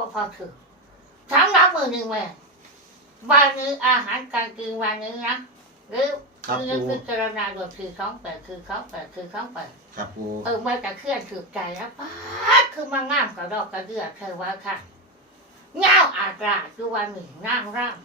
พอพอถือสามรับมือหนึ่งแม่วันนี้อาหารการกินวันนี้นะหรือครับคือปูพิจารณาโดยคือสองแปดคือสองแปดคือสองแปดครับปูเออมันจะเคลื่อนถือใจแล้วป้าดคือมางามกระดอกกระเดือเธอว่าค่ะเงาอากาศคือวันหนึ่งง่างร่าง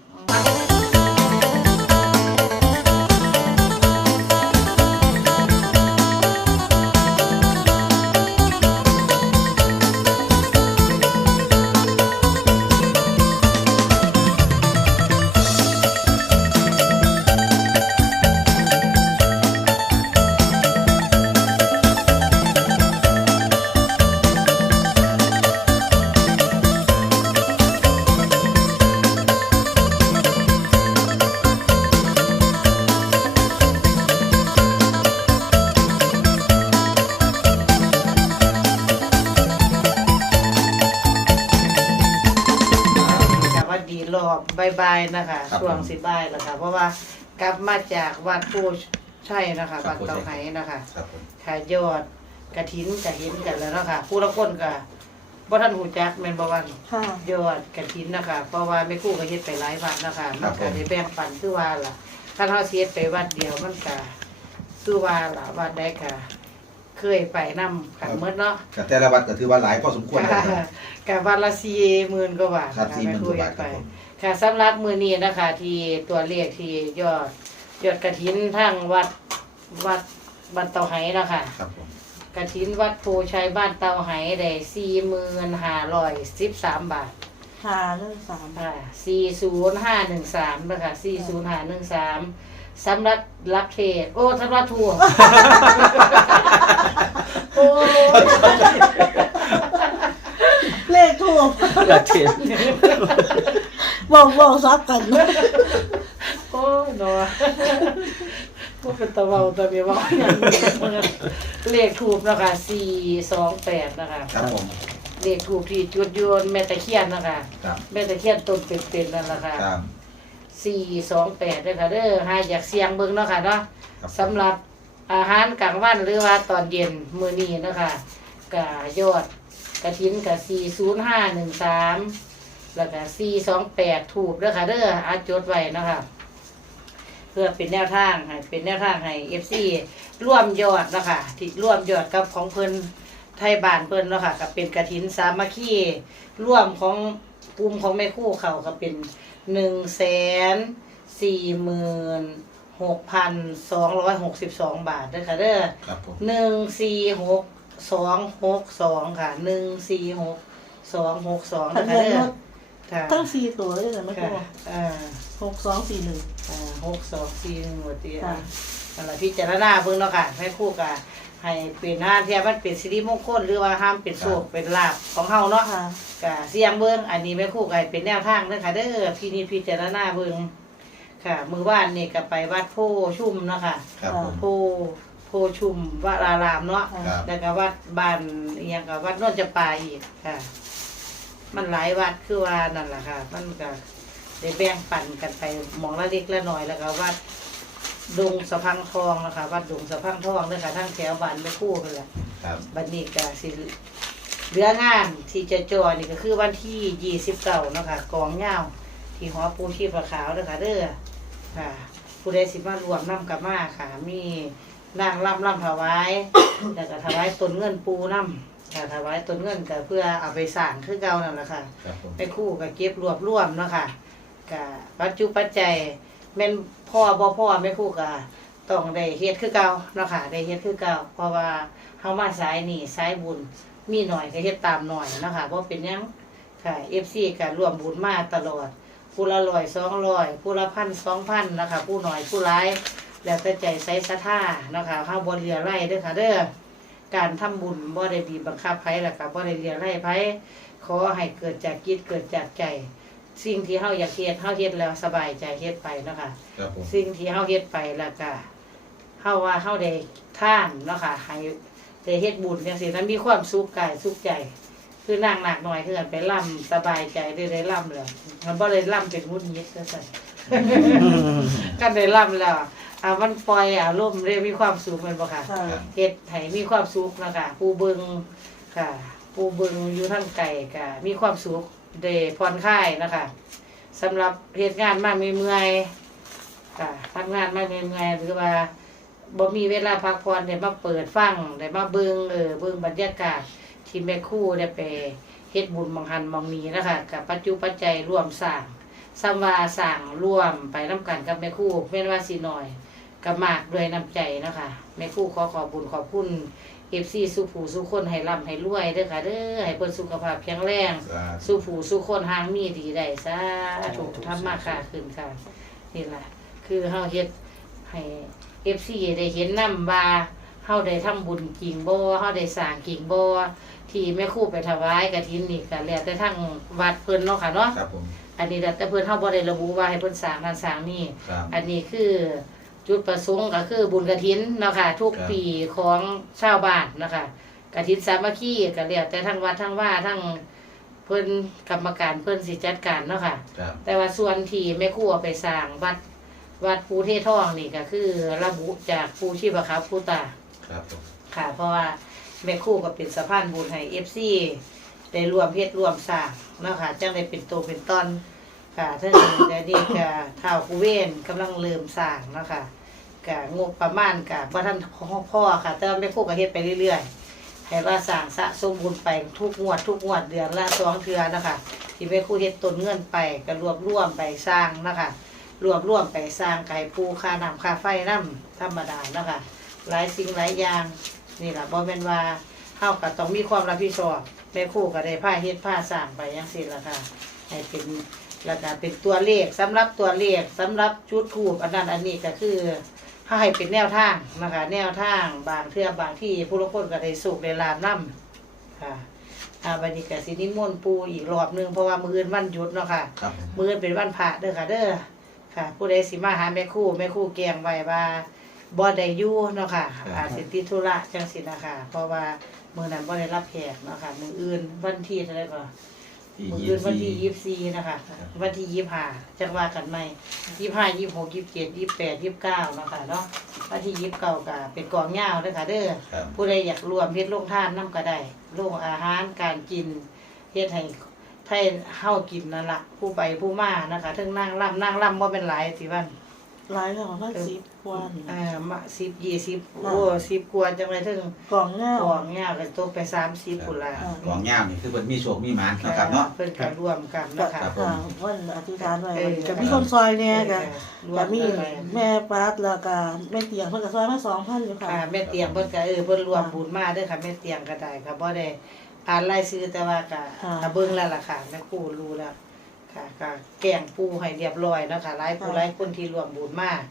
ายๆนะคะช่วงสิบายแล้วค่ะเพราะว่ากลับมาจากวัดผู้ใช่นะคะวัดเตาไหนะคะครับผมค่ะยอดกระถินกระหินกันแล้วเนาะค่ะผู้ละคนก็บ่ท่านหูจักแม่นบ่วันค่ะยอดกระถินนะคะ เพราะว่าแม่ครู่ก็เฮ็ดไปหลายวัดนะคะมันก็ได้แบ่งปันคือว่าล่ะถ้าเฮาสิเฮ็ดไปวัดเดียวมันก็คือว่าล่ะวัดใดก็เคยไปนํกันหมดเนาะกับแต่ละวัดก็ถือว่าหลายพอสมควรนะครับ กับวันละสี่หมื่นกว่าบาทครับนะะสี่หมื่นกว่าบาทไปครับผม ค่ะสำหรับมือนี้นะคะ ที่ตัวเลขที่ยอดยอดกระถินทั้งวัดวัดบ้านเตาไหนะคะครับผมกระถินวัดโพชัยบ้านเตาไหได้สี่หมื่นห้าร้อยสิบสามบาทค่ะเรื่องสามค่ะสี่ศูนย์ห้าหนึ่งสามนะคะสี่ศูนย์ห้าหนึ่งสามสำหรับรับเทศโอ้สำหรับทัวร์โอ้เลขถูกประเทศ บอกบอกซับกัน โอ้ยเนาะก็เป็นตะเบาตะเบียเว่าอย่างนี้เลขถูกนะคะสี่สองแปดนะคะครับผมเลขถูกที่จุดโยนแม่ตะเคียนนะคะครับแม่ตะเคียนต้นเป็นๆนั่นแหละค่ะ ครับสี่สองแปดด้วยค่ะเด้อหาอยากเสียงเบิ่งเนาะค่ะเนาะครับสำหรับอาหารกลางวันหรือว่าตอนเย็นมื้อนี้เนาะคะกะยอดกระถินกะสี่ศูนย์ห้าหนึ่งสาม แล้วก็สี่สองแปดถูกเด้อค่ะเด้ออาจดไว้เนาะคะเพื่อเป็นแนวทางให้เป็นแนวทางให้เอฟซีร่วมยอดเนาะคะที่ร่วมยอดกับของเพิ่นไทยบ้านเพิ่นเนาะค่ะก็เป็นกระถินสามัคคีร่วมของกลุ่มของแม่ครู่เขาก็เป็นหนึ่งแสนสี่หมื่นหกพันสองร้อยหกสิบสองบาทเด้อค่ะเด้อครับผมหนึ่งสี่หกสองหกสองค่ะหนึ่งสี่หกสองหกสองทะนะคะเบียนเด้รอถ ค่ะตั้งสี่ตัวเลยเหรอไม่ค่ะตัวอ่าหกสองสี่หนึ่ง อ่าหกสองสี่หนึ่งหมดทีค่ะ นั่นแหละพิจารณาเบิ่งเนาะค่ะให้คู่กันให้เป็นห้ามเทียมันเป็นสิริมงคลหรือว่าห้ามเป็นโชคเป็นลาภของเฮาเนาะ ค่ะกะเสียงเบิ่งอันนี้แม่ครู่ก็ให้เป็นแนวทางเด้อค่ะเด้อพี่นี่พิจารณาเบิ่งค่ะ มือว่านนี่ก็ไปวัดโพชุ่มเนาะค่ะครับผม โพโพชุมวรารามเนาะครับ แล้วก็วัดบ้านอหยังกับวัดโนนจะปาอีกค่ะ มันหลายวัดคือว่านั่นแหละค่ะ มันก็ได้แบ่งปันกันไปหมองละเล็กละน้อยแล้วก็วัดดงสะพังทองนะคะวัดดงสะพังทองเด้อค่ะทั้งแถวบ้านไม่คู่กันแหละครับบัดนี้ก็สิเหลืองานที่จะจอยนี่ก็คือวันที่ยี่สิบเก้านาะคะกองเงาที่หอปูชีพขาวเด้อค่ะเด้อค่ะ ผู้ใดสิมารวมน้ำกับมาค่ะ มีนางร่ำร่ำถวาย แล้วก็ถวายตนเงินปูน้ำ ค่ะถวายตนเงินก็เพื่อเอาไปสร้างคือเก่านั่นแหละค่ะ ครับผมไปคู่กับเก็บรวบรวมเนาะค่ะกับปัจจุปัจจัยแม่นพ่อบ่พ่อไม่คู่กับต้องได้เฮ็ดคือเก่าเนาะค่ะได้เฮ็ดคือเก่าเพราะว่าเฮามาสายนี่สายบุญมีหน่อยก็เฮ็ดตามหน่อยเนาะค่ะบ่เป็นหยังค่ะ FC ก็ร่วมบุญมาตลอด ผู้ละร้อยสองร้อยผู้ละพันสองพันนะคะผู้หน่อยผู้ร้าย แล้วแต่ใจใส่ศรัทธาเนาะค่ะเฮาบ่เรียไร่เด้อค่ะเด้อ การทำบุญบ่ได้บีบบังคับไผล่ะค่ะบ่ได้เรียไร่ไผขอให้เกิดจากจิตเกิดจากใจ สิ่งที่เฮาอยากเฮ็ดเฮาเฮ็ดแล้วสบายใจเฮ็ดไปเนาะค่ะ ครับผมสิ่งที่เฮาเฮ็ดไปแล้วก็เฮาว่าเฮาได้ท่านเนาะค่ะให้ได้เฮ็ดบุญจังซี่นั้นมีความสุขกายสุขใจ คือนางหนักหน่อยคือกันไปล่ำสบายใจได้ได้ล่ำแล้วมันบ่ได้ล่ำเป็นงุ่นยิดก็ซั่นกันได้ล่ำแล้ว อ่ามันปล่อยอารมณ์ได้มีความสุขแม่นบ่ค่ะ ค่ะเฮ็ดให้มีความสุขนะคะผู้เบิงค่ะ ผู้เบิ่งอยู่ทางไกลก็มีความสุขได้ผ่อนคลายนะคะสำหรับเหตุงานมาเมื่อยๆค่ะทำงานมาเมื่อยๆหรือว่าบ่มีเวลาพักผ่อนได้มาเปิดฟังได้มาเบิ่งเออเบิ่งบรรยากาศที่แม่ครู่ได้ไปเฮ็ดบุญบางหันบางนี้นะคะกับปัจจุปัจจัยร่วมสร้างสัมวาสร้างร่วมไปนํกันกับแม่ครู่แม่นว่าสิน้อย ก็มากด้วยน้ำใจนะคะแม่ครู่ขอขอบบุญขอบคุณเอฟซีสุผูสุคนให้ร่ำให้รวยเด้อค่ะเด้อให้เพิ่นสุขภาพแข็งแรงสุผูสุคนหางมีดีได้สาธุทำมาค่าขึ้นค่ะนี่ล่ะคือเฮาเฮ็ดให้เอฟซีได้เห็นนำว่าเฮาได้ทำบุญจริงบ่เฮาได้สร้างจริงบ่ที่แม่ครูไปถวายกฐินนี่ก็แล้วแต่ทางวัดเพิ่นเนาะค่ะเนาะครับผมอันนี้แล้วแต่เพิ่นเฮาบ่ได้ระบุว่าให้เพิ่นสร้างนั่นสร้างนี่ ครับ อันนี้คือ จุดประสงค์ก็คือบุญกระถินเนาะค่ะทุกครับปีของชาวบ้านเนาะคะกระถินสามัคคีก็แล้วแต่ทั้งวัดทั้งว่าทั้งเพิ่นกรรมการเพิ่นสิจัดการเนาะค่ะ ครับแต่ว่าส่วนที่แม่ครัวไปสร้างวัดวัดภูเทศทองนี่ก็คือระบุจากภูชีพครับภูตา ครับผมค่ะ เพราะว่าแม่ครู่ก็เป็นสะพานบุญให้ FC ได้รวมเฮ็ดรวมสร้างเนาะค่ะจังได้เป็นโตเป็นตอนค่ะท่าน แต่นี่ก็ท้าวคูเวนกำลังเริ่มสร้างเนาะค่ะ กะงบประมาณกะว่าท่านพ่อค่ะ แต่ว่าไม่พูดกับเฮ็ดไปเรื่อยๆให้ว่าสั่งสะสมบุญไปทุกงวดทุกงวดเดือนละสองเทือนะคะที่แม่ครูเฮ็ดต้นเงินไปก็รวบรวมไปสร้างนะคะรวบรวมไปสร้างไก่ปูค่าน้ำค่าไฟน้ำธรรมดานะคะหลายสิ่งหลายอย่างนี่แหละบ่แม่นว่าเฮาก็ต้องมีความรับผิดชอบแม่ครูก็ได้พาเฮ็ดพาสร้างไปจังซี่ล่ะค่ะให้เป็นแล้วก็เป็นตัวเลขสำหรับตัวเลขสำหรับชุดทูบอันนั้นอันนี้ก็คือ ถ้าให้เป็นแนวทางนะคะ แนวทางบางเทื่อบางที่ผู้ละคนก็ได้สุกได้ลาบน้ำค่ะอาบันนี้ก็สินิมนต์ปูอีกรอบหนึงเพราะว่ามื้ออื่นวันหยุดเนาะค่ะ ครับผมมื้ออื่นเป็นวันพระเด้อค่ะ เด้อค่ะ ผู้ใดสิมาหาแม่ครู่แม่ครู่แกงไว้ว่าบ่ได้อยู่เนาะค่ะอาจสิติดธุระจังซี่นะคะเพราะว่ามื้อนั้นบ่ได้รับแขกเนาะค่ะมื้ออื่นวันที่เท่าไหร่ก็ ที่มื้อยี่อื่นสิบวันที่สี่ ยี่สิบสี่นะคะวันที่ยี่ห้าจังว่ากันไหมยี่ห้ายี่หกยี่เจ็ดยี่แปดยี่เก้าเนาะค่ะเนาะวันที่ยี่เก้าก็เป็นกองเงาเด้อค่ะเด้อครับผู้ใดอยากรวมเฮ็ดลงทานนํก็ได้ลงอาหารการกินเฮ็ดให้ให้เฮากินนั่นล่ะผู้ไปผู้มานะคะทั้งนั่งร่ำนั่งร่ำบ่เป็นหลายสิวัน หลายแล้วพันสิบกว่านี่เอ่อมาสิบยี่สิบโอ้สิบกว่าจังเลยถึงกล่องเงากองเงาก็ตกไปสามสิบพุ่นละหลวงย่ามนี่คือเพิ่นมีโชคมีหมานนะครับเนาะ เพิ่นก็รวมกันเนาะค่ะครับผม อ่าวันอธิษฐานไว้เออจะมีคนซอยเนี่ยกะรวจะมมีกันไปแม่ปาร์ตแล้วก็แม่เตียงเพิ่นก็ซอยมาสองพันอยู่ค่ะ อ่าแม่เตียงเพิ่นก็เออเพิ่นรวมบุญมาเด้อค่ะแม่เตียงก็ได้ค่ะบ่ได้อ่านรายชื่อแต่ว่าก็อ่าก็เบิ่งแล้วล่ะค่ะแม่ครูรู้แล้ว ค่ะก็แกงปูให้เรียบร้อยนะค่ะหลายผู้หลายคนที่รวมบุญมาก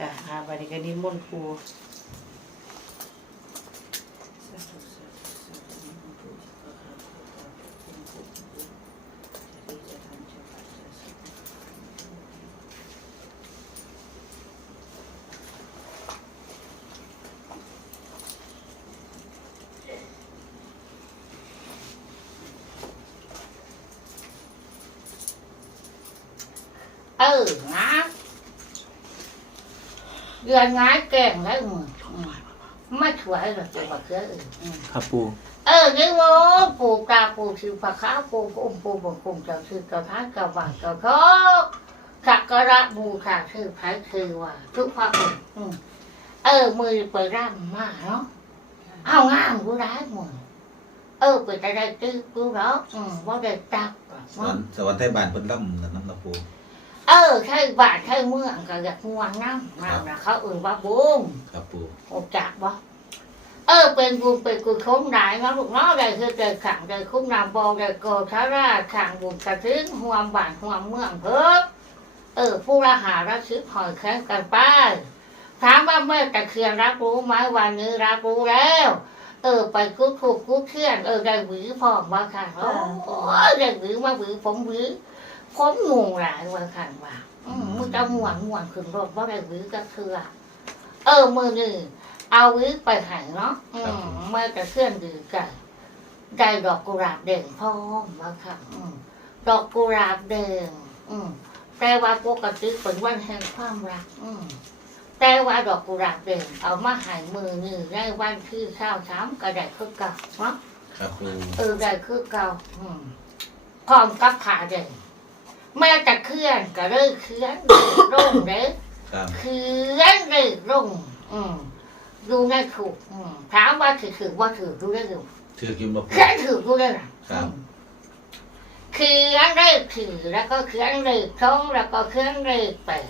ค่ะอ่าวันนี้ก็นิมนต์ค เออนะเดือนงายแกล้งแล้วมึงอืมไม่ช่วยหรอกตัวบักเกือเอออืมครับปูเออนี่โมปลูกตาปลูกชื่อผักข้าวปลูกอุ้มปลูกบงคุมเจ้าชื่อเจ้าท้าเจ้าบ้านเจ้าทอกสักการะบูชาชื่อไผ่คือว่า ทุกพระองค์อืมเออ มือไปร่ำมาเนาะเอางามกูร้ายมึงเออไปจะได้ตื้อกูแล้วอืมว่าได้จับหรอกสวรรค์สวรรค์ไทยบ้านเพิ่นล่ำกันน้ำละปู เออใช่บ้านใช่เมืองก็อยากง่วงน้ำน้ำนะเขาเอื่นว่าบุ้งครับปูโอ้จักบ่เออเป็นบุญเป็นกุศลได้เนาะลูกเนาะได้คือเกิดขังได้คุ้มนำบองได้โกธาราขังบุญกระทึงห่วมบ้านห่วมเมืองเพิ่มเออ ผู้ละหารักชิบหอยแข้งกันไปถามว่าเมื่อตะเคียนรับรู้ไหมวันนี้รับรู้แล้วเออไปคุกคุกคุกเคียนเออได้หวีพร้อมว่าค่ะโอ้ยได้หวีมาหวีผมหวี ผมงงหลายว่าค่ะว่าอืมมึงจะม่วนม่วนขึ้นรถว่าได้หวีก็เถื่อเออมือนี่เอาหวีไปใหายเนาะอืมเมื่อจะเคลื่อนดือกันได้ดอกกุหลาบแดงพร้อมว่าค่ะอืมดอกกุหลาบแดงอืมแต่ว่าปกติเป็นวันแห่งความรักอืมแต่ว่าดอกกุหลาบแดงเอามาใหายมือนี่ได้วันที่ข้าวช้ำก็ได้คือเกับเนาะครับปูเออได้คือเก่าอืมพร้อมกับขาเดิน แม่จะเคลื่อนก็เลิกเคลื่อนเลิกร่งเด้อครับเคลื่อนเลิกร่งอืมดูได้ถูกอืมถามว่าถือถือว่าถือดูได้หรือถือกินบ่ปูเคลื่อนถือดูได้หรอครับเคลื่อนเลิกถือแล้วก็เคลื่อนเลิกท้องแล้วก็เคลื่อนเลิกแปด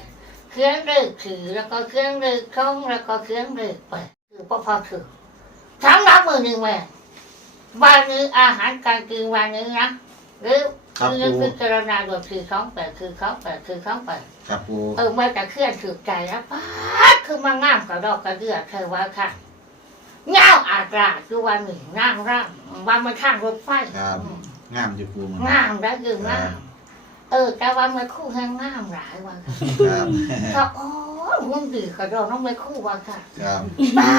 เคลื่อนเลิกถือแล้วก็เคลื่อนเลิกท้องแล้วก็เคลื่อนเลิกแปดคือพอพอถือทั้งรับมือหนึ่งแม่วันนี้อาหารการกินวันนี้นะหรือ ครับคือปูพิจารณาโดยคือเขาแปดคือเขาแปดคือเขาแปดครับปูเออเมื่อจะเคลื่อนถือใจแล้วป้าดคือมางามกับดอกกระเดือกเธอว่าค่ะเงาอากาศคือวันหนึ่งนั่งร่างวันมันข้างรถไฟครับอืมงามอยู่ปูมันงามได้ยืนงามเออ แต่ว่ามันคู่แห้งงามหลายวันค่ะ ครับก็โอ้มึงดีกระดอกน้องไม่คู่ว่าค่ะครับป้า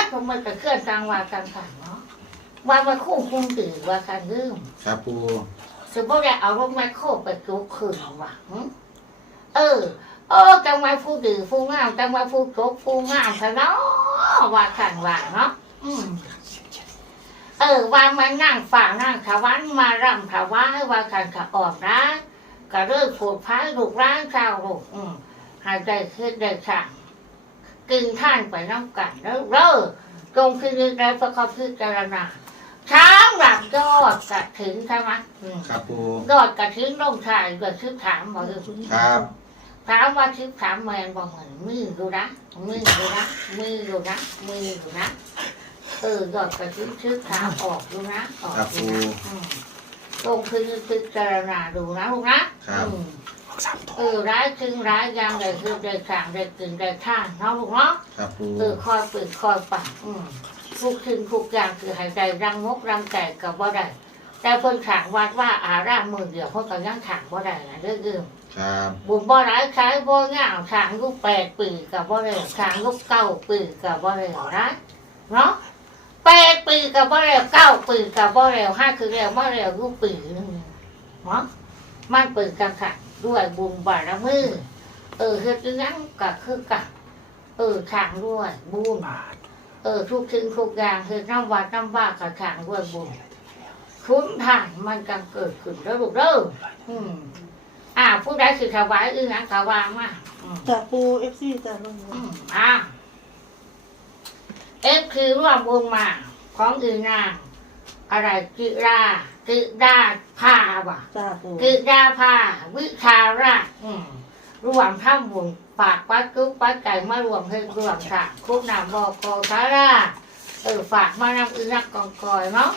ดทำไมจะเคลื่อนกลางวากันค่ะเนาะวันมันคู่คุ้มดีว่ากันลืมครับปู สมมติว่าเอารถแมคโครไปจุกคืนว่ะเออเออจังหวะผู้ดื้อผู้งามจังหวะผู้จกผู้งามซะเนาะว่าขันว่าเนาะอืมเออว่ามันนั่งฝ่านั่งถวันมารำถวายว่าขันขะออกร้านก็เริ่มผูกพายลูกร้านเจ้าลูกอืมหายใจขึ้นได้สั่งกินท่านไปน้ำกันแล้วเริ่จงพิจารณาประกอบพิจารณา ช้างหลับยอดกระถินใช่ไหมอืมครับปูยอดกระถินลงชายเกิดชิบถามบอกเลยครับถามว่าชิบถามแมนบอกเหมือนมือดูนะมือดูนะมือดูนะมือดูนะเออยอดกระถินชิบถามออกดูนะออกดูนะอืมลงคือพิจารณาดูนะลูกนะครับ อืมเออร้ายจึงร้ายยังเลยคือได้สร้างได้กินได้ท่านเนาะลูกเนาะครับปูเออคอยปืนคอยปักอืม ทุกสิ่งทุกอย่างคือหายใจรังงกรังไก่กับว่าได้แต่เพิ่นถางวัดว่าอาร่ามมือเดียวเพิ่นก็ยังถางว่าได้นะเรื่องอื่นครับบุญบ่ร้ายใช้บ่ง่าวถางลูกแปดปีกับว่าได้ถางลูกเก้าปีกับว่าได้นะเนาะแปดปีกับว่าได้เก้าปีกับว่าได้ห้าคือแล้วมาแล้วลูกปีนึงเนาะมันเปิดกันค่ะด้วยบุญบารมีเออเฮ็ดอีหยังก็คือกับเออทางด้วยบุญเออทุกสิ่งทุกอย่างคือน้ำวัดน้ำว่ากับทางด้วยบุญคุ้นทานมันกังเกิดขึ้นแล้วลูกเด้ออืมอ่าผู้ใดคือถวายอื่นนะถวายมาอืมจากปูเอฟซีจากลงอืมอ่าเอฟคือร่วมวงมา ของอื่นนางอะไรกิรากิดาพาวะจากปูกิดาพาวิชาราชอืมรวมทั้ง บุญปากปัดกุ๊กปัดไก่มารวมให้รวมค่ะคุกนามบอกกอสาราเออฝากมานำอึนักกองกอยเนาะ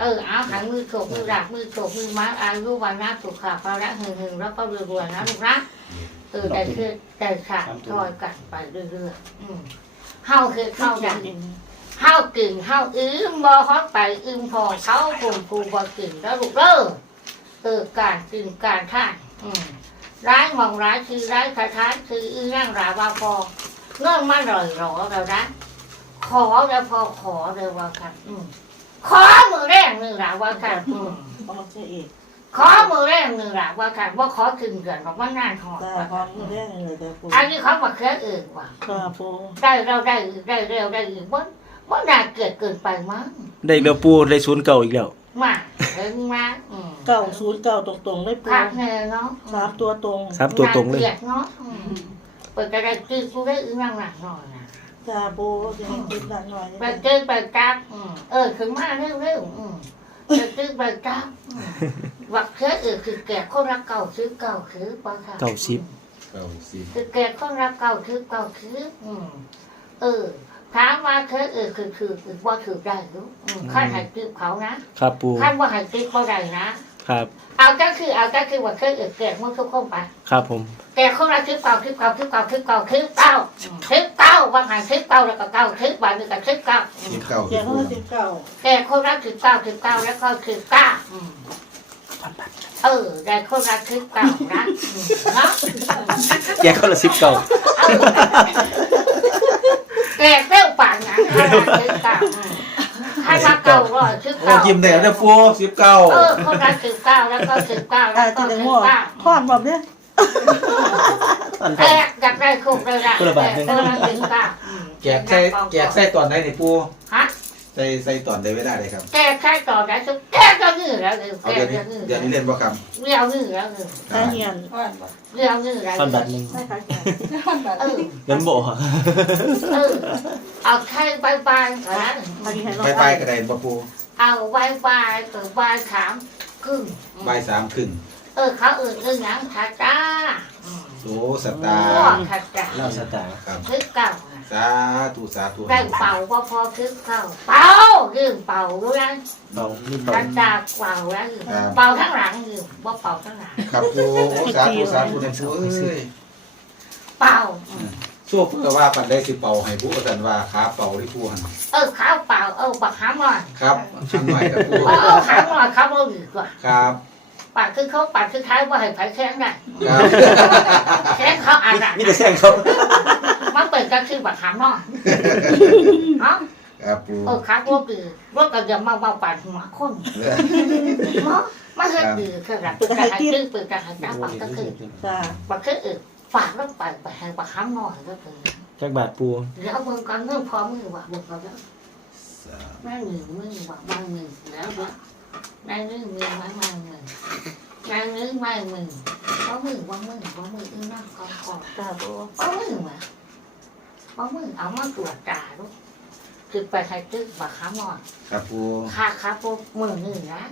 เออเอาหันมือโฉกมือดักมือโฉกมือมัดอายุวันนะสุขาภาระหึงหึงแล้วก็รวยๆนะลูกนะเออได้คือได้ขาดทอยกันไปเรื่อยๆอืมเฮาคือเข้าดังเฮากินเฮาอื้มบ่ฮอดไปอื้มพอเขาคนผู้บ่กินแล้วลูกเด้อเออการกินการทานอืม ร้ายมองร้ายคือร้ายคาทานคืออื้อนั่งราว่าพอเงื่อนมาลอยรอเรานะขอแล้วพอขอเลยว่าครับอืมขอมือแรกหนึ่งราว่าครับอืมของเราเสียเอกขอมือแรกหนึ่งราว่าครับว่าขอกินเกินบอกว่านานหอดจากว่าขคอรังบมือแรกเลยแต่ปูอันนี้เขาบอกเครืออื่นว่ะจากปูได้เราได้อีกได้เร็วได้อีกมันมันน่าเกิดเกินไปมั้งได้เรือปูได้ศูนย์เก่าอีกแล้ว มาเห็นมาอืมเก้าศูนย์เก้าตรงๆเลยปูพักแน่เนาะสามตัวตรงสามตัวตรงเลย น่าเกลียดเนาะอืมเปิดกระไดตื้อกูได้อึ้งนั่งหนักหน่อยนะจากปูจะให้กินหนักหน่อยไปเจอไปจับอืมเออขึ้นมาเร็วเร็วๆอืมไปเจอไปจับอืมวักเชื้อเออคือแก่คนรักเก่าซื้อเก่าคือปะค่ะเก่าสิบเก้าสิบคือแก่คนรักเก่าคือเก่าคืออืมเออ ถามว่าเชื้อเออคือคือคือว่าถือได้หรืออืมข้าหายตื้อเขานะครับปูข้าว่าหายตื้อเขาได้นะครับ เอาก็คือเอาก็คือว่าเคยเกิดแก่เมื่อทุกคนไปครับผมแก่คนละคลิปเก่าคลิปเก่าคลิปเก่าคลิปเก่าคลิปเก่าคลิปเก่าว่าหายคลิปเก่าแล้วก็เก่าคลิปบางนึงก็คลิปเก่าสิบเก้าเจ้าปูเขาสิบเก้าแก่คนละคลิปเก่าคลิปเก่าแล้วก็คลิปเก่าอืมเออได้คนละคลิปเก่านะอืมเนาะแยกคนละสิบเก่า แก่เร็วป่านนั้นคนละคลิปเก่าอืมให้มาเก่าร้อยคลิปโอ้เก่ายิ้มได้แล้วเนี่ยปูสิบเก้าเออคนละคลิปเก่าแล้วก็คลิปเก่าแล้อาวก็จีคได้ลิหัปวเก่าท่อนแบบเนี้ยอันแก่อยากได้คุกเลยละคนละบาทหนึ่งคนละคลิปเก่าอืมแจกใส่แจกใส่ตอนไหนนี่ปูฮะ ใส่ใส่ตอนได้เวลาเลยครับแกแค่ต่อได้คือแกก็เหนื่อยแล้วเออเอาแกเดี๋ยวก็นี้เหนื่อยเดี๋ยวนี้เล่นบ่ครับเรียวเหนื่อยแล้วเออตาเหียนเรียวเหนื่อยแล้วตอนบัตรหนึ่งไม่ค่ะเออเงินโบอะเออเอาแค่บายบายก่อนนะอันนี้ให้เราไปไปกระไดบ่ปูเอาบายบายเออบายสามครึ่งบ่ายสามครึ่งเออเขาเอื่นเอื่นหยังขาจ้าอืมโอ้สตาพวกร์ขาจ้าเล่าสตาร์ครับคือเก่าน่ะ สาธุสาธุได้เป่าพอพอคือเก่าเป่ายืมเป่าด้วยนะเบานี่กเบาระจาเป่าแล้วยืมเป่าทั้งหลังยืมว่าเป่าทั้งหลังครับปูโอ้สาธุสาธุนะปูเอ้ยเป่าอืมสู้เพื่อว่าปันได้สิเป่าให้ผู้อาจารย์ว่าขาเป่าที่ผู้หันเออข้าวเป่าเออปักหามหน่อยครับทำหน่อยครับปูเออเออหามหน่อยครับเราดีกว่าครับปากคือเขาปากคือท้ายว่าให้ไผ่แข้งได้ครับแข้งเขาอ่านมีอะมีแต่แซงเขา มันเปิดก็คือปักหามหน่อยเอ้าครับปูเออครับว่าคือว่าก็จะมาว่าปากหัวคนเนาะมันคือคือคือแบบเปิดกระหายตื้อเปิดกระหายตาปากก็คือจ้าปากคือเออฝากแล้วไปไปให้ปักหามหน่อยก็คือจักบาทปูเดี๋ยวเบิ่งก่อนเรื่องพอมือว่าเบิ่งก่อนแล้วแม่หนึ่งมือว่าบางหนึ่งแล้วว่าแม่นึงมือไม้ไม้มือแม่นึงไม้มือว่ามือว่ามือว่ามืออีนั่งกองกองจ้าปูว่ามือว่ะว่ามือเอามาตรวจตาลูกคือไปให้ตึกบักขาหมอนครับปูค่าครับพวกมือหนึ่งนะ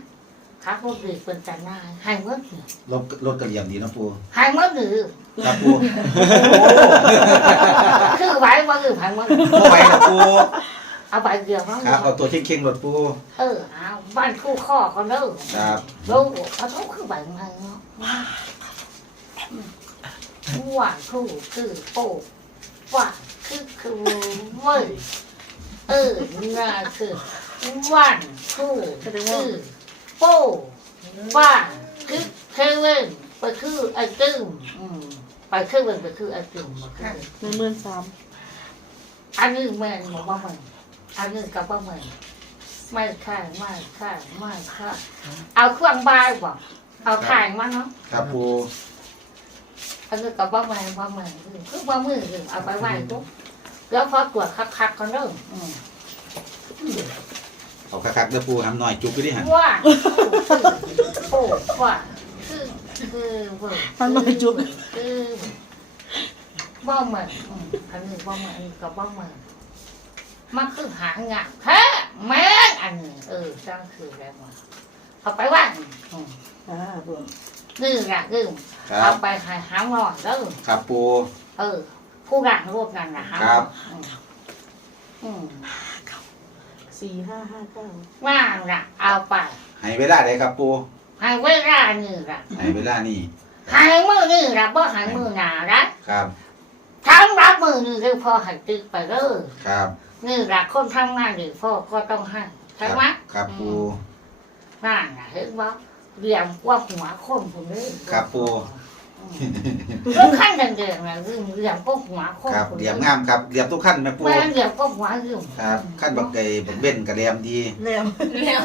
ครับพวกดีเป็นจันนายให้เมื่อหนึ่งรถรถกระเหลี่ยมดีเนาะปูให้เมื่อหนึ่งครับปูคือไว้ว่าหนึ่งให้เมื่อหนึ่งโอ้ไปนะปูเอาใบเดียวมั้งครับเอาตัวเข่งๆรถปูเออเอาบ้านคู่ข้อก็เลิกครับลูกเขาต้องคือใบไงเนาะว่าคู่คือโป้ ว่าคือคือเว้ยเออน่าคือวันคู่คือโป้ว่าคือเคเว่นไปคือไอ้ตึ้มอืมไปเคเว่นไปคือไอ้ตึ้มมาคือหนึ่งหมื่นสามอันนี้แม่นบอกว่ามันอันนี้กับว่ามันไม่ค่าไม่ค่าไม่ค่าเอาเครื่องบายบอกเอาข่ายมาเนาะครับปู อันนี้กับว่ามันว่ามันคือว่ามือคือเอาไปไหว้ปุ๊บแล้วพอตรวจคักๆก็เริ่มอืมเอาคักๆเด้อปูทำหน่อยจุกไปดิหันว่าโอ้ว่าคือคือเว้ยมันไม่จุกคือว่ามันอืมอันนี้ว่ามันอันนี้กับว่ามันมันคือหางงะแท้แม่งอันนี้เออจ้างคือแล้วมาเอาไปว่าอืมจ้าปูนี่ แหละลืมครัเอาบ ไปหาหางหน่อยแล้วครับปู เออ ผู้ร่างรูปนั้นนะหางครับอืมอืมสี่ห้าห้าเก้าว่างละเอาไปให้เวลาได้ครับปูให้เวลานี่ละให้เวลานี่ให้มือนี่ละบ่ให้มือหนาละครับ ทั้งรับมือนี่คือพอให้ตึกไปเลยครับนี่ละคนทำงานหรือพ่อก็ต้องให้คใช่รับไหมครับปูนั่นน่ะเห็นว่า เรียมกว่าหัวคนผมเลยครับปูลูกขั้นเดินๆนะเรื่องเรียมก็หัวคนครับผมเหลี่ยมงามครับเหลี่ยมทุกขั้นแม่ปู แม่เรียมก็หัวยืมครับขั้นบักไก่บักเบ้นกระเหลี่ยมดีเลี้ยม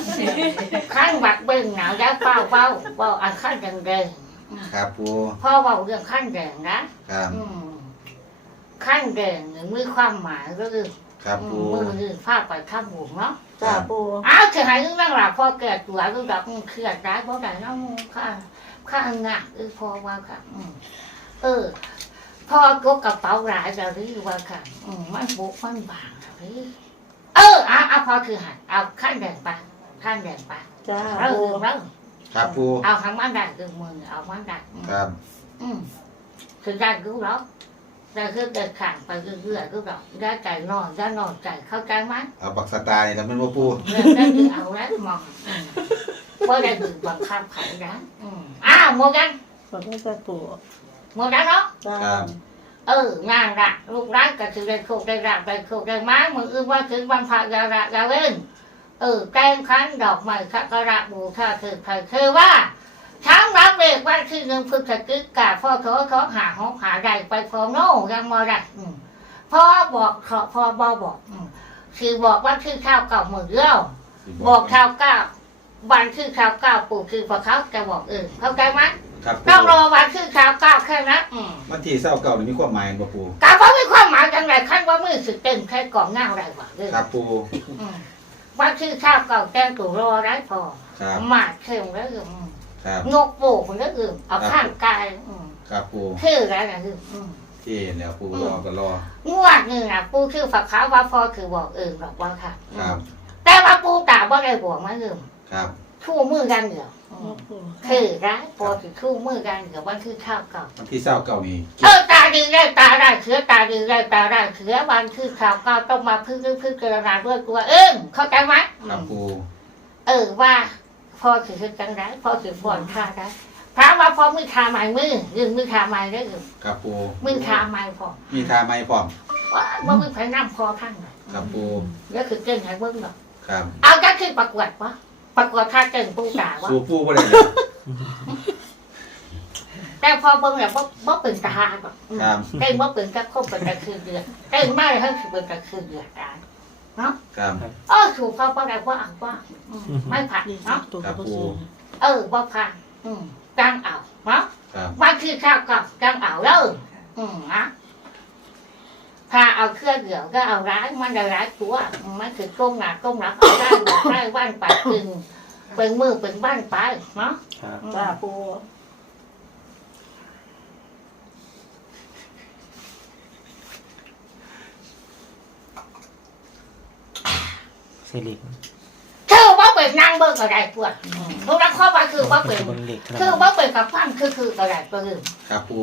ขั้นบักเบิ่งหนาวแล้วเป้าเป้าเป้าอันขั้นแดงครับปูๆพ่อเบาเรื่องขั้นแดงนะครับ อืมขั้นแดงเนี่ยมีความหมายก็คือ ครับปูมือคือภาพไปข้างหูเนาะจ้าปูอ้าวคือหายเรื่องนั่งหลับพอแก่ตัวก็แบบเครียดได้เพราะไหนน้องข้าข้างหนักเออพอว่าค่ะอืมเออพ่อกกระเป๋าหลายจะรีว่าค่ะอืมมันบุกมันบางจะรีเออเอาเอาพอคือหันเอาขั้นแดงไปขั้นแดงไปจ้าเริ่ปูมเริ่มครับปูเอาทางมันได้คือมือเอามันได้อืมครับ อืมคือได้รู้แล้ว แต่คือเดินขางไปเรื่อยๆรู้แล้วได้ใจนอนได้นอนใจเข้าใจไหมเอาบักสตาร์นี่แล้วเป็นว่าปูเรื่องได้คือเอาแล้วมองอืมเพราะได้คือบังคับเขานะอืมอ้าวโมกันขอบคุณจ้าปูโมกันเนาะจ้าเอองานละลูกร้านก็คือได้โคกได้ราบได้โคกได้ไม้มืออื่นว่าถึงวันพระยาระยาเว้นเออแกงคันดอกไม้ขะกระบูชาคือใครคือว่าช้าง รับเด็กว่าที่หนึ่งพฤศจิกาพ่อเขาเขาหาห้องหาใดไปฟองโน่ยังมาได้อืมพ่อบอกเขาพ่อบอบอกอืมคือบอกว่าคือข้าวเก่าหมดเดียวบอกข้าวเก้าวันคือข้าวเก้าปู่คือพอเขาจะบอกเออเข้าใจไหมครับปูต้องรอวันคือข้าวเก้าแค่นั้นอืมวันที่เศร้าเก่านี่มีความหมายบ่ปูกาเพราะมีความหมายจังไรขั้นว่ามือสึกเต็มแค่กล่องเงาอะไรวะเออครับปูอืมว่าชื่อข้าวเก่าแกงตู่รอได้พอครับหมาดเข้มแล้วอืม ครับงกโป่งแล้วอืมเอาข้างกายอืมครับปูชื่ออะไรนะคืออืมที่แล้วปูรอก็รอ งวดหนึ่งอะปูชื่อฝักขาวว่าพอคือบอกเอิงบอกว่าค่ะอืมครับ แต่ว่าปูตาบ่ได้บอกมาเอิงครับชู่มือกันเดียวอืมคือร้ายพอคือชู่มือกันเดี๋ยววันคือข้าวเก่าวันที่เศร้าเก่านี่เออตาดีได้ตาได้เขือตาดีได้ตาได้เขือวันคือข้าวเก่าต้องมาพึ่งพึ่งพึ่งกระนาด้วยตัวเอิงเข้าใจไหมครับปูเออว่า พอถือจังไรพอถือฝอนท่าได้ถามว่าพอมือทาไม้มือยืนมือทาไม้ได้ยืนครับปูมือทาไม้พอมีทาไม้พร้อมว่าเมื่อมือไผ่น้ำพอข้างหน่อยครับปูแล้วคือเก่งให้เบิ้งดอกครับ เอาก็คือประกวดวะประกวดท่าเก่งปูกาวะสูปูบ่ได้เลยแต่พอเบิ้งแล้วบ่บ่เป็นตาแบบครับเก่งบ่เป็นกระคบเป็นกระคืนเดือดเก่งมากเลยทั้งคือเป็นกระคืนเดือดได้ เนาะครับ เออถูกเขาบ่ได้ว่าอ่างว่าอืมไม่ผัดนี่เนาะตัวกระสุนเออบ่ผ่านอืมจังเอาเนาะครับ วันคือข้าวกับจังเอาเลยอืมนะถ้าเอาเครื่องเดี่ยวก็เอาร้ายมันจะร้ายตัวมันคือก้มหนาก้มหลังเอาได้บอกได้ว่านปากตึงเป็นมือเป็นบ้านไปเนาะ ครับ จ้าปู ส่เหล็กคือว่าเป็นนางเบิกอะไรตัวพวกนักข้อว่าคือว่าเป็นเบิ่งเหล็กเท่านั้นคือว่าเป็นกับความคือคือกระไรตัวอื่นครับปู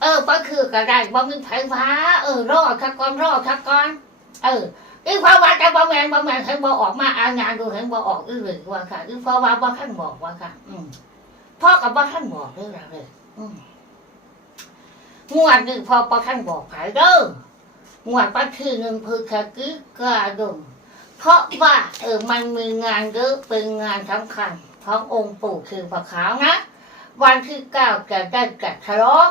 เออว่าคือกระไรว่ามึงไผว้าเออรอทักก่อนรอทักก่อนเอออีพอว่าแต่บ่แมนบ่แมนเห็นบ่ออกมาอ่านงานดูเห็นบ่ออกอื้อเลยว่าค่ะอีพอว่าบ่ท่านบอกว่าค่ะ อืมพ่อกับบ่ท่านบอกเรื่องอะไรเลยอืมงวดหนึ่งพอบ่ท่านบอกไผเด้องวดวันที่หนึ่งพฤศจิกายน เพราะว่าเออมันมีงานเยอะเป็นงานสำคัญขององค์ปู่คือพระขาวนะ วันที่เก้าจะได้จัดฉลอง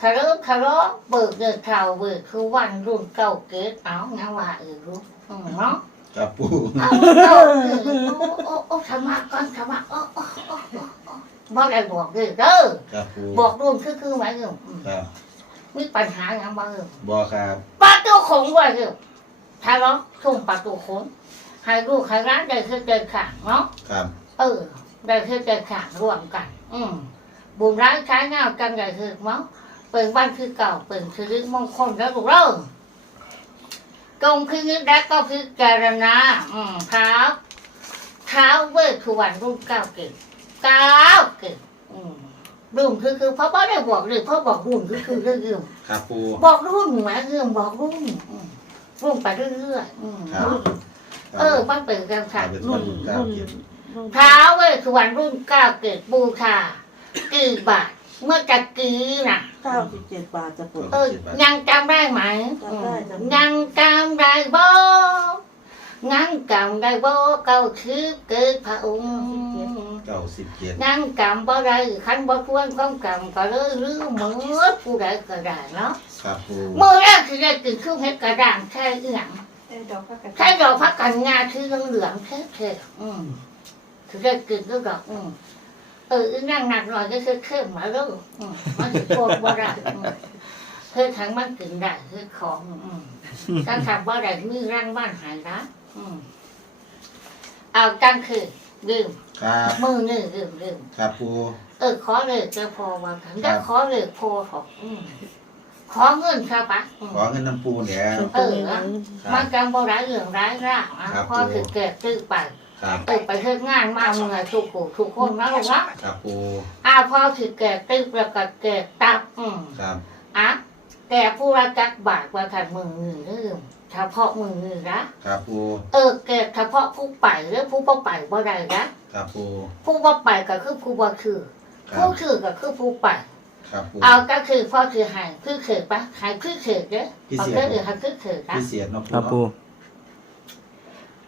ฉลองฉลองเบิกเงินข่าวเบิกคือวันรุ่นเก้าเกตเอานะว่าเออรู้อืมเนาะครับปูเอาเก้าเกตโอ้โอ้โอ้ธรรมะก่อนธรรมะโอ้โอ้โอ้โอ้โอ้บอกได้บอกเลยเด้อครับปูบอกรุ่นคือคือไหมเอออืมครับมีปัญหาอย่างบ้างเออบ่ครับประตูโขงไว้เออถ้าเราส่งประตูโขง ให้ลูกให้ร้านได้คือเดินขางเนาะครับ เออได้คือเดินขางรวมกัน อืมบุญร้ายใช้งานกันได้คือมั้งเป็นวันคือเก่าเป็นคือเรื่องมงคลแล้วลูกเริ่มตรงคือนึกได้ก็คือการณาอืมเท้าเท้าเวทคือวันรุ่นเก้าเก่งเก้าเก่งอืมรุ่นคือคือเพราะว่าได้บอกเลยเพราะบอกรุ่นคือคือเรื่องอื่นครับปูบอกรุ่นหมายเรื่องบอกรุ่นอืมรุ่นไปเรื่อยๆอืมครับ เออมันเป็นกันครัค่ะบเป็นรุ่วันนเก้ารุ่นเกียรติรุ่นเท้าเว้ยคือวันรุ่นเก้าเกิดบูชากี่บาท เมื่อตะกี้น่ะเก้าสิบเจ็ดบาทจะปูเออยังจำได้ไหมจำได้จำได้ยังจำได้บ่ยังจำได้บ่เก้าคือเกิดพระองค์เก้าสิบเกียรติยังจำบ่ได้ขันบ่ควรความจำก็เลยลืมเหมือนผู้ใดก็ได้เนาะครับปูเมื่อแรกคือได้กินเครื่องเฮ็ดกระด้างใช่เอื้ องใช่ดอกพักกันงาคือเหลืองเหลืองๆแค่ๆอืมถือได้กึ่งก็ดอกอืมเอออีนั่งหนักหน่อยก็คือเครื่องมาแล้วอืมมันจะโคตรบ่ได้อืมเพื่อทั้งมันกึ่งได้คือของอืมถ้าทำบ่ได้มือร่างบ้านหายนะอืมเอาจังคือดื่มครับมือหนึ่งดื่มดื่มครับปูเออขอเลยจะพอว่ากันจะขอเลยพอของอืม ขอเงินใช่ปะอืมขอเงินน้ำปูเนี่ย เออนะครัมับนจำบ่ร้ายเรื่องร้ายร่างอะครับพอถึงเกิดตื้อไปครับเออไปเฮ็ดงานมาเมื่อทุกผู้ทุกคนนะลูกนะครับปูอ่าพอถึงเกิดตื้อแล้วก็เกิดตับอืมครับอะแต่ผู้รักจักบาทว่าทันมือหนึ่งเรื่องเฉพาะมือหนึ่งนะครับปูเออเกิดเฉพาะผู้ไปหรือผู้บ่ไปบ่ได้นะครับปูผู้บ่ไปก็คือผู้บ่คือครัผู้บคือก็คือผู้ไป ครับปูเอาก็คือพ่อคือใหายคือเขิดปะใหายคือเขิดเด้อเอาเกิดอื่นใหายคือเขิดนะพิเศษเนาะปูครับปูเนาะ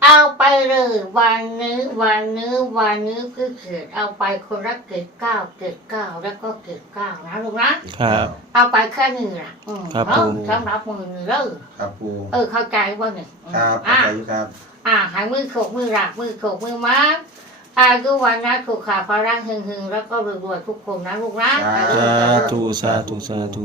เอาไปเลยวันนี้วันนี้วันนี้คือเกิดเอาไปคนละเกิดเก้าเกิดเก้าแล้วก็เกิดเก้านะลูกนะครับ เอาไปแค่นี้ละอืมครับเนาะผม สำหรับมือนี่เด้อครับปูเออเข้าใจว่าเนี่ยครับขอบอะใจอยู่ครับ อะหายมือโขกมือหลักมือโขกมือมัด อายุวันนะถูกขาพราร่างหึงๆ แล้วก็รวยๆทุกคนนะลูกนะสาธุสาธุสาธุ